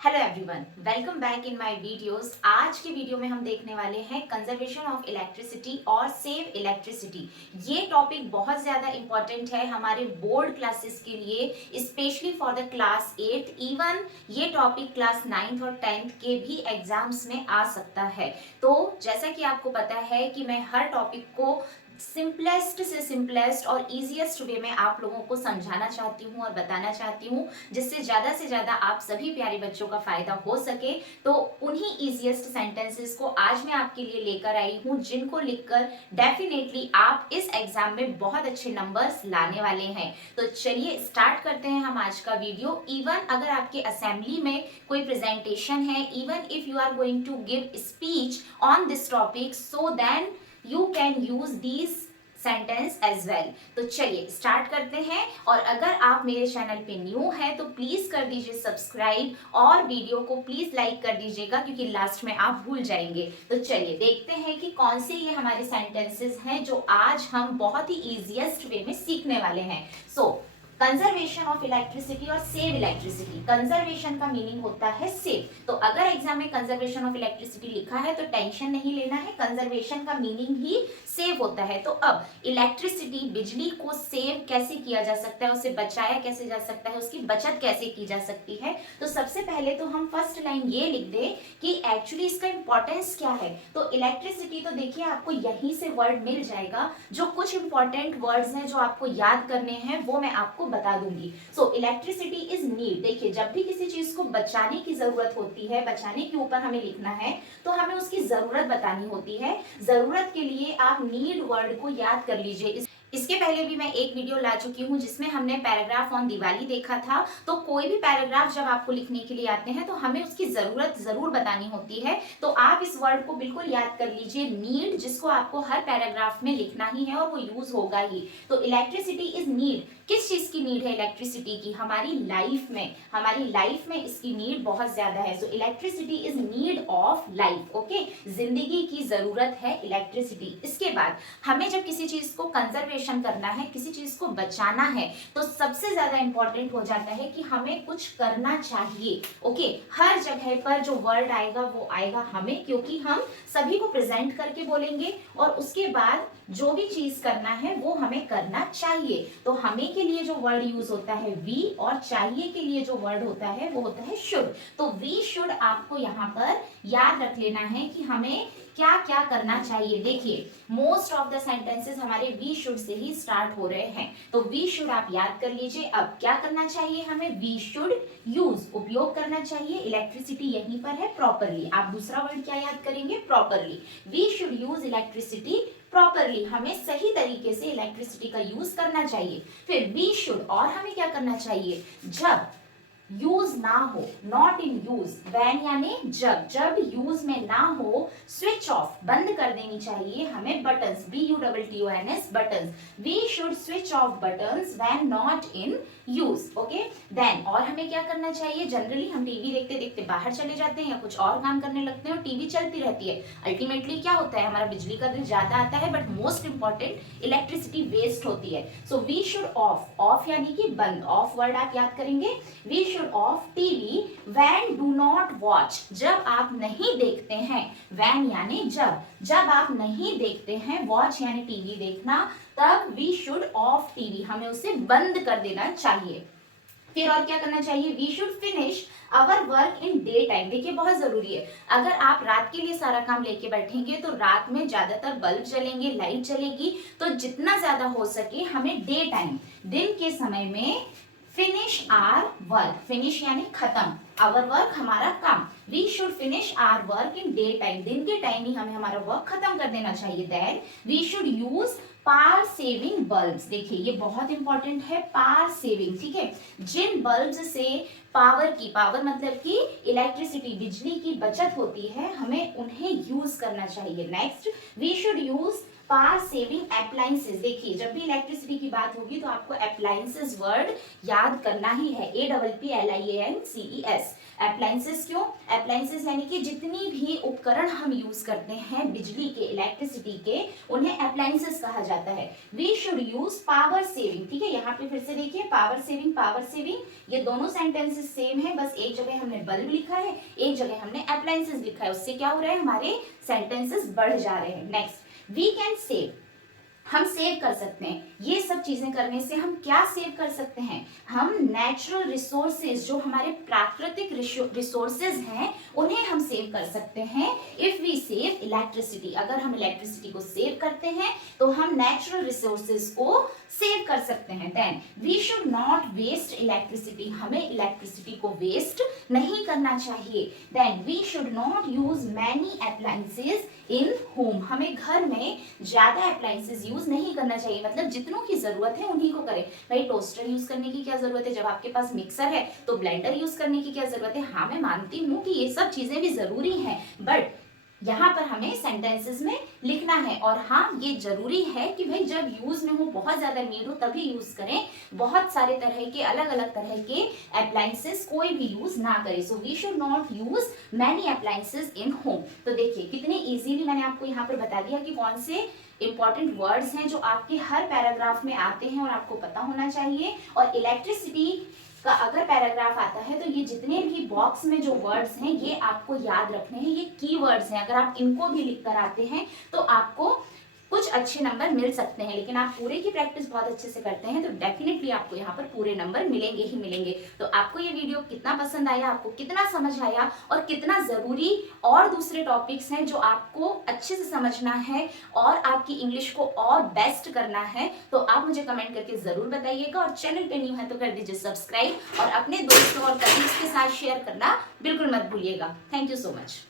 Hello everyone, welcome back in my videos. आज के video में हम देखने वाले हैं कंजर्वेशन ऑफ इलेक्ट्रिसिटी और सेव इलेक्ट्रिसिटी। ये टॉपिक बहुत ज़्यादा इंपॉर्टेंट है हमारे बोर्ड क्लासेस के लिए, specially for the class 8। Even ये टॉपिक क्लास 9th और 10th के भी एग्जाम्स में आ सकता है। तो जैसा कि आपको पता है कि मैं हर टॉपिक को सिंपलेस्ट से सिंपलेस्ट और इजीएस्ट वे में आप लोगों को समझाना चाहती हूँ और बताना चाहती हूँ, जिससे ज़्यादा आप सभी प्यारे बच्चों का फायदा हो सके। तो उन्हीं इजीएस्ट सेंटेंसेस को आज मैं आपके लिए लेकर आई हूँ, जिनको लिखकर डेफिनेटली आप इस एग्जाम में बहुत अच्छे नंबर्स लाने वाले हैं। तो चलिए स्टार्ट करते हैं हम आज का वीडियो। इवन अगर आपके असेंबली में कोई प्रेजेंटेशन है, even if you are going to give speech on this topic, so then you can use these sentence as well. तो चलिए स्टार्ट करते हैं। और अगर आप मेरे चैनल पे न्यू हैं तो प्लीज कर दीजिए सब्सक्राइब और वीडियो को प्लीज लाइक कर दीजिएगा, क्योंकि लास्ट में आप भूल जाएंगे। तो चलिए देखते हैं कि कौन से ये हमारे सेंटेंसेस हैं जो आज हम बहुत ही इजीएस्ट वे में सीखने वाले हैं। कंजर्वेशन ऑफ इलेक्ट्रिसिटी और सेव इलेक्ट्रिसिटी। कंजर्वेशन का मीनिंग होता है सेव। तो अगर एग्जाम में कंजर्वेशन ऑफ इलेक्ट्रिसिटी लिखा है तो टेंशन नहीं लेना है, कंजर्वेशन का मीनिंग ही सेव होता है। तो अब इलेक्ट्रिसिटी, बिजली को सेव कैसे किया जा सकता है, उसे बचाया कैसे जा सकता है, उसकी बचत कैसे की जा सकती है। तो सबसे पहले तो हम फर्स्ट लाइन ये लिख दे कि एक्चुअली इसका इंपॉर्टेंस क्या है। तो इलेक्ट्रिसिटी तो देखिए आपको यहीं से वर्ड मिल जाएगा। जो कुछ इंपॉर्टेंट वर्ड्स हैं जो आपको याद करने हैं वो मैं आपको बता दूंगी। Electricity is need. देखिए जब भी किसी चीज को बचाने की जरूरत होती है, बचाने के ऊपर हमें लिखना है तो हमें उसकी जरूरत बतानी होती है। जरूरत के लिए आप नीड वर्ड को याद कर लीजिए। इसके पहले भी मैं एक वीडियो ला चुकी हूँ जिसमें हमने पैराग्राफ ऑन दिवाली देखा था। तो कोई भी पैराग्राफ जब आपको लिखने के लिए आते हैं तो हमें उसकी जरूरत जरूर बतानी होती है। तो आप इस वर्ड को बिल्कुल याद कर लीजिए, नीड, जिसको आपको हर पैराग्राफ में लिखना ही है और वो यूज होगा ही। तो इलेक्ट्रिसिटी इज नीड। किस चीज की नीड है इलेक्ट्रिसिटी की? हमारी लाइफ में। हमारी लाइफ में इसकी नीड बहुत ज्यादा है। So electricity is need of life. Okay, जिंदगी की जरूरत है इलेक्ट्रिसिटी। इसके बाद हमें जब किसी चीज को कंजर्वेशन करना है, किसी चीज को बचाना है, तो सबसे ज्यादा इंपॉर्टेंट हो जाता है कि हमें कुछ करना चाहिए। ओके, हर जगह पर जो वर्ड आएगा वो आएगा हमें, क्योंकि हम सभी को प्रेजेंट करके बोलेंगे और उसके बाद जो भी चीज करना है वो हमें करना चाहिए। तो हमें के लिए जो वर्ड यूज होता है वी, और चाहिए के लिए जो वर्ड होता है वो होता है शुड। तो वी शुड आपको यहाँ पर याद रख लेना है कि हमें क्या क्या करना चाहिए। देखिए मोस्ट ऑफ द सेंटेंसेस हमारे वी शुड से ही स्टार्ट हो रहे हैं। तो वी शुड आप याद कर लीजिए। अब क्या करना चाहिए हमें? वी शुड यूज, उपयोग करना चाहिए। इलेक्ट्रिसिटी यहीं पर है, प्रॉपरली। आप दूसरा वर्ड क्या याद करेंगे? Properly. We should use electricity properly. हमें सही तरीके से इलेक्ट्रिसिटी का यूज करना चाहिए। फिर वी शुड, और हमें क्या करना चाहिए? जब यूज ना हो, नॉट इन यूज, व्हेन यानी जब, जब यूज में ना हो, स्विच ऑफ, बंद कर देनी चाहिए हमें buttons, BUTTONS, buttons. We should switch off buttons when not in use. Okay, then और हमें क्या करना चाहिए? जनरली हम टीवी देखते देखते बाहर चले जाते हैं या कुछ और काम करने लगते हैं और टीवी चलती रहती है। अल्टीमेटली क्या होता है? हमारा बिजली का बिल ज्यादा आता है, but most important electricity waste होती है। So we should off, off यानी कि बंद, ऑफ वर्ड आप याद करेंगे। We should off TV when do not watch, जब आप नहीं देखते हैं। व्हेन यानी जब, जब आप नहीं देखते हैं। वॉच यानी टीवी देखना। तब वी शुड ऑफ टीवी, हमें उसे बंद कर देना चाहिए। फिर और क्या करना चाहिए? We should finish our work in day time. देखिए बहुत जरूरी है, अगर आप रात के लिए सारा काम लेके बैठेंगे तो रात में ज्यादातर बल्ब जलेंगे, लाइट जलेगी। तो जितना ज्यादा हो सके हमें डे टाइम, दिन के समय में फिनिश आवर वर्क। फिनिश यानी खत्म, आवर वर्क हमारा काम। We should finish our work in day time, दिन के टाइम ही हमें हमारा वर्क खत्म कर देना चाहिए। Then we should use power saving bulbs. देखिए ये बहुत इंपॉर्टेंट है, पावर सेविंग। ठीक है, जिन बल्ब्स से पावर की, पावर मतलब कि इलेक्ट्रिसिटी, बिजली की बचत होती है, हमें उन्हें यूज करना चाहिए। Next, we should use power saving appliances. देखिए जब भी इलेक्ट्रिसिटी की बात होगी तो आपको अप्लायंसेस वर्ड याद करना ही है, APPLIANCES। अप्लायंसेस क्यों? अप्लायंसेस यानी कि जितनी भी उपकरण हम यूज करते हैं बिजली के, इलेक्ट्रिसिटी के, उन्हें अप्लायंसेस कहा जाता है। We should use power saving. ठीक है, यहाँ पे फिर से देखिए पावर सेविंग, पावर सेविंग, ये दोनों सेंटेंसेस सेम है, बस एक जगह हमने बल्ब लिखा है, एक जगह हमने अप्लायंसेस लिखा है। उससे क्या हो रहा है, हमारे सेंटेंसेस बढ़ जा रहे हैं। नेक्स्ट, वी कैन सेव, हम सेव कर सकते हैं। ये सब चीजें करने से हम क्या सेव कर सकते हैं, हम नेचुरल रिसोर्सेज, जो हमारे प्राकृतिक रिसोर्सेज हैं, उन्हें हम सेव कर सकते हैं। इफ वी सेव इलेक्ट्रिसिटी, अगर हम इलेक्ट्रिसिटी को सेव करते हैं तो हम नेचुरल रिसोर्सेज को सेव कर सकते हैं। Then we should not waste electricity, हमें इलेक्ट्रिसिटी को वेस्ट नहीं करना चाहिए। Then we should not use many appliances in home, हमें घर में ज्यादा अप्लायंसेज यूज नहीं करना चाहिए, मतलब जितनों की जरूरत है उन्हीं को करें। भाई टोस्टर यूज करने की क्या जरूरत है, जब आपके पास मिक्सर है तो ब्लेंडर यूज करने की क्या जरूरत है। हाँ मैं मानती हूँ कि ये सब चीजें भी जरूरी हैं, बट यहाँ पर हमें सेंटेंसेस में लिखना है। और हाँ ये जरूरी है कि भाई जब यूज में हो, बहुत ज्यादा नीड हो तभी यूज करें। बहुत सारे तरह के, अलग अलग तरह के अप्लायंसेस कोई भी यूज ना करें। So we should not use many appliances in home. तो देखिए कितने इजीली मैंने आपको यहाँ पर बता दिया कि कौन से इंपॉर्टेंट वर्ड्स हैं जो आपके हर पैराग्राफ में आते हैं और आपको पता होना चाहिए। और इलेक्ट्रिसिटी का अगर पैराग्राफ आता है तो ये जितने भी बॉक्स में जो वर्ड्स हैं ये आपको याद रखने हैं, ये कीवर्ड्स हैं। अगर आप इनको भी लिख कर आते हैं तो आपको कुछ अच्छे नंबर मिल सकते हैं। लेकिन आप पूरे की प्रैक्टिस बहुत अच्छे से करते हैं तो डेफिनेटली आपको यहाँ पर पूरे नंबर मिलेंगे ही मिलेंगे। तो आपको ये वीडियो कितना पसंद आया, आपको कितना समझ आया और कितना जरूरी और दूसरे टॉपिक्स हैं जो आपको अच्छे से समझना है और आपकी इंग्लिश को और बेस्ट करना है, तो आप मुझे कमेंट करके जरूर बताइएगा। और चैनल पे न्यू है तो कर दीजिए सब्सक्राइब और अपने दोस्तों और कलीग्स के साथ शेयर करना बिल्कुल मत भूलिएगा। Thank you so much.